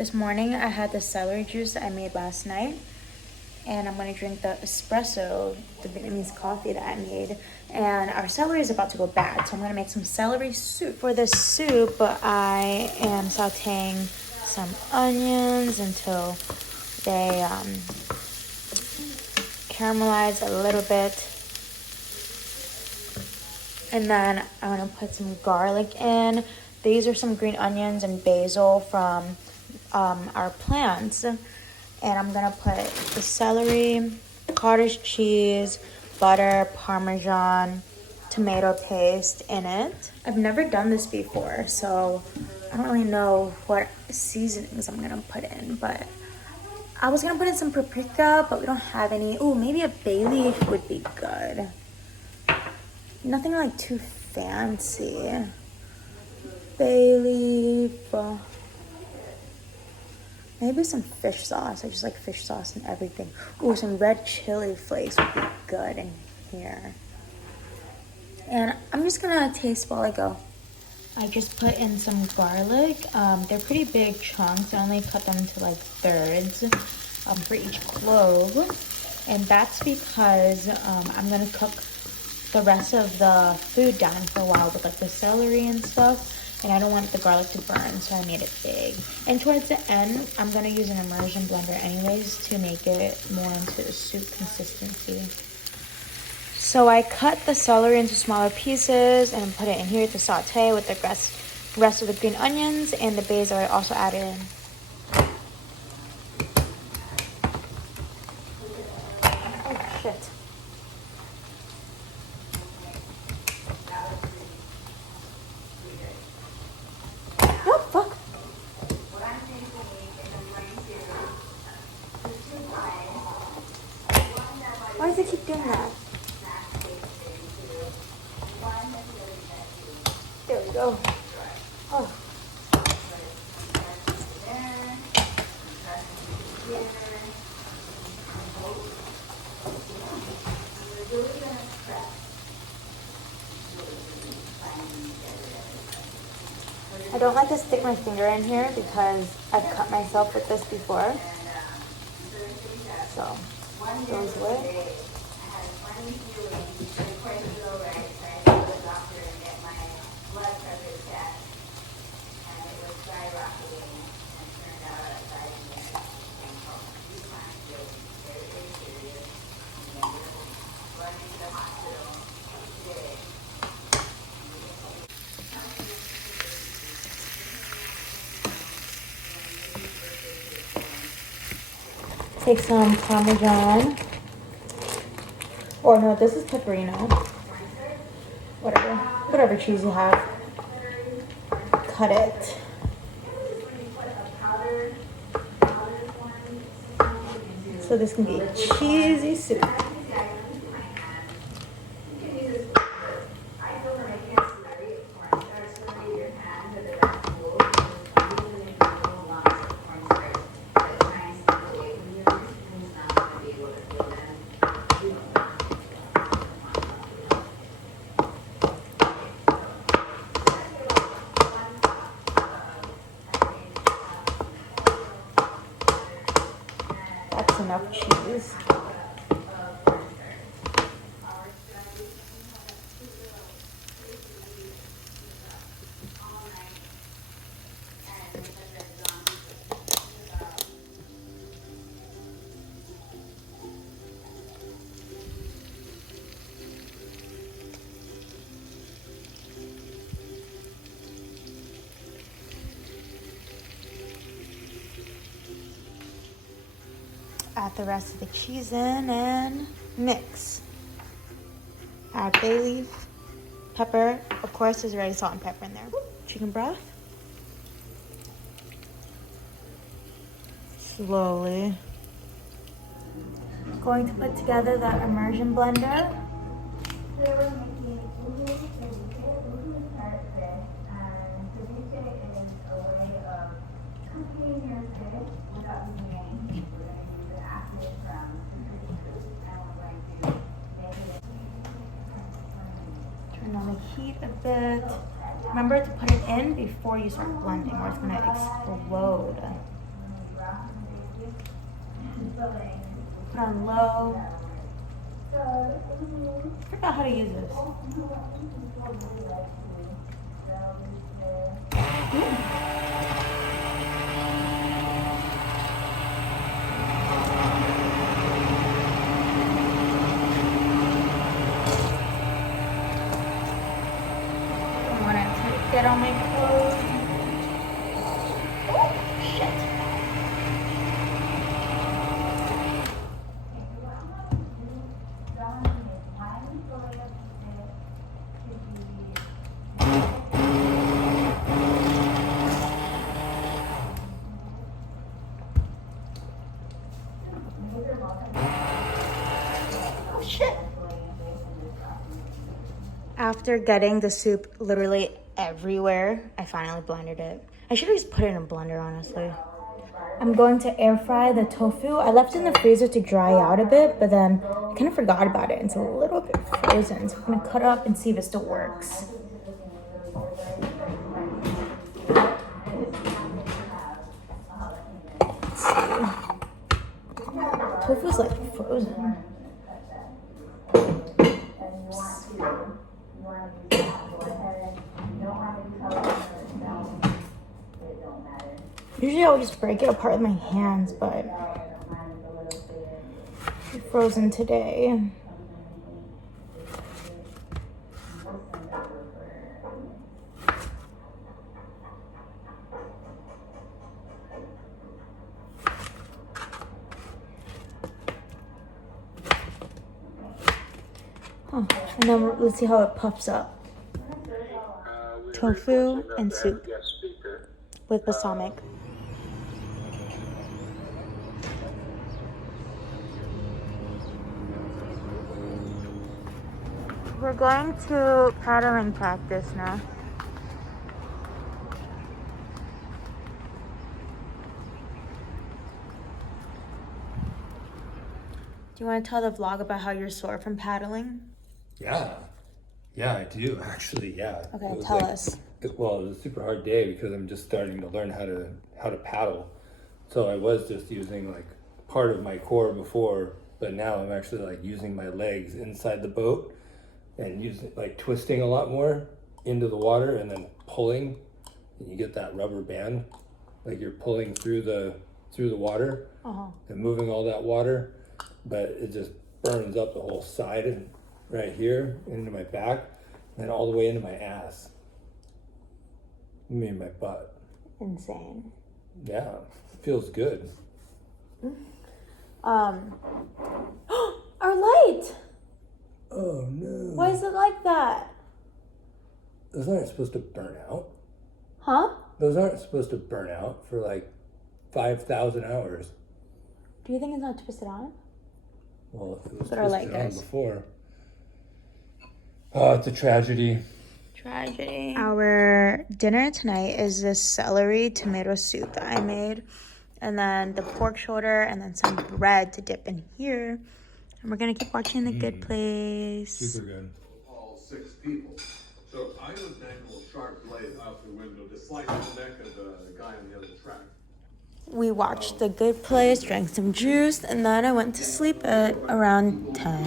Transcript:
This morning I had the celery juice that I made last night, and I'm gonna drink the espresso, the Vietnamese coffee that I made. And our celery is about to go bad, so I'm gonna make some celery soup. For this soup, I am sauteing some onions until they caramelize a little bit. And then I'm gonna put some garlic in. These are some green onions and basil from our plants. And I'm gonna put the celery, cottage cheese, butter, Parmesan, tomato paste in it. I've never done this before, so I don't really know what seasonings I'm gonna put in, but I was gonna put in some paprika, but we don't have any. Oh, maybe a bay leaf would be good. Nothing like too fancy. Bay leaf. Maybe some fish sauce. I just like fish sauce and everything. Ooh, some red chili flakes would be good in here. And I'm just gonna taste while I go. I just put in some garlic. They're pretty big chunks. I only cut them into like thirds for each clove. And that's because I'm gonna cook the rest of the food down for a while with like the celery and stuff. And I don't want the garlic to burn, so I made it big. And towards the end, I'm gonna use an immersion blender anyways to make it more into a soup consistency. So I cut the celery into smaller pieces and put it in here to saute with the rest of the green onions and the basil I also added in. Oh shit. Why does it keep doing that? There we go. Oh. I don't like to stick my finger in here because I've cut myself with this before. So, goes away. Take some Parmesan. Or no, this is pepperino. Whatever cheese you have. Cut it. So this can be cheesy soup. That's enough cheese. Add the rest of the cheese in and mix. Add bay leaf, pepper. Of course, there's already salt and pepper in there. Chicken broth. Slowly. Going to put together the immersion blender. Turn on the heat a bit. Remember to put it in before you start blending or it's gonna explode. Put on low. I forgot how to use this. I want to take it on my clothes. Oh, shit. Shit. After getting the soup literally everywhere, I finally blended it. I should have just put it in a blender, honestly. I'm going to air fry the tofu. I left it in the freezer to dry out a bit, but then I kind of forgot about it. It's a little bit frozen, so I'm gonna cut it up and see if it still works. Let's see. Tofu's like frozen. Usually I would just break it apart with my hands, but it's frozen today. Huh. And then let's see how it puffs up. Tofu and soup with balsamic. We're going to paddling practice now. Do you want to tell the vlog about how you're sore from paddling? Yeah, I do actually. Yeah. Okay, tell us. It was a super hard day because I'm just starting to learn how to paddle. So I was just using like part of my core before, but now I'm actually like using my legs inside the boat and using like twisting a lot more into the water and then pulling, and you get that rubber band, like you're pulling through the water and moving all that water, but it just burns up the whole side and right here into my back, and then all the way into my ass. I mean my butt. Insane. Yeah, feels good. Our light! Oh no. Why is it like that? Those aren't supposed to burn out. Huh? Those aren't supposed to burn out for like 5,000 hours. Do you think it's not twisted on? Well, if it was But our light twisted on does. before. Oh, it's a tragedy. Tragedy. Our dinner tonight is this celery tomato soup that I made. And then the pork shoulder and then some bread to dip in here. And we're gonna keep watching The Good Place. Super good. All 6 people. So I would dangle a sharp blade out the window to slice the neck of the guy on the other track. We watched The Good Place, drank some juice, and then I went to sleep at around 10.